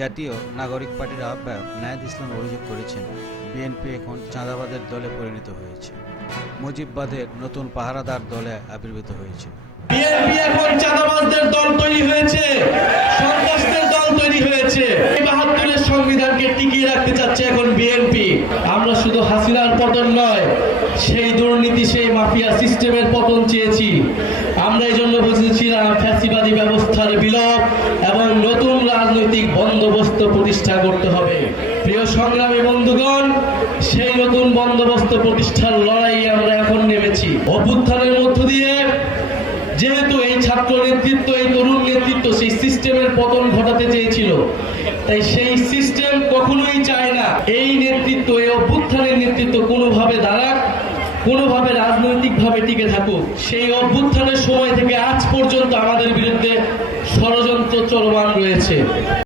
জাতীয় নাগরিক পার্টির আহ্বায়ক নায়েদ ইসলাম অভিযোগ করেছেন, বিএনপি এখন চাঁদাবাদের দলে পরিণত হয়েছে। মুজিববাদের নতুন পাহারাদার দলে আবির্ভূত হয়েছে। বিএনপি এখন চাঁদাবাজদের দল তৈরি হয়েছে, সন্ত্রাসীদের দল তৈরি হয়েছে। ৭২-এর সংবিধানকে টিকিয়ে রাখতে চাচ্ছে এখন বিএনপি। আমরা শুধু হাসিনার পতন নয়, সেই দুর্নীতি, সেই মাফিয়া সিস্টেমের পতন চেয়েছি। আমরা এই জন্য বুঝেছিলাম ফ্যাসিবাদী ব্যবস্থার বিলোপ এবং নতুন রাজনৈতিক বন্দোবস্ত প্রতিষ্ঠা করতে হবে। প্রিয় সংগ্রামী বন্ধুগণ, সেই নতুন বন্দোবস্ত প্রতিষ্ঠার লড়াই আমরা এখন নেমেছি। অভ্যুত্থানের মধ্য দিয়ে যেহেতু এই ছাত্র নেতৃত্ব, এই তরুণ নেতৃত্ব সেই সিস্টেমের পতন ঘটাতে চেয়েছিল, তাই সেই সিস্টেম কখনোই চায় না এই নেতৃত্ব, এই অভ্যুত্থানের নেতৃত্ব কোনোভাবে দাঁড়াক, কোনোভাবে রাজনৈতিকভাবে টিকে থাকুক। সেই অভ্যুত্থানের সময় থেকে আজ পর্যন্ত আমাদের বিরুদ্ধে ষড়যন্ত্র চলমান রয়েছে।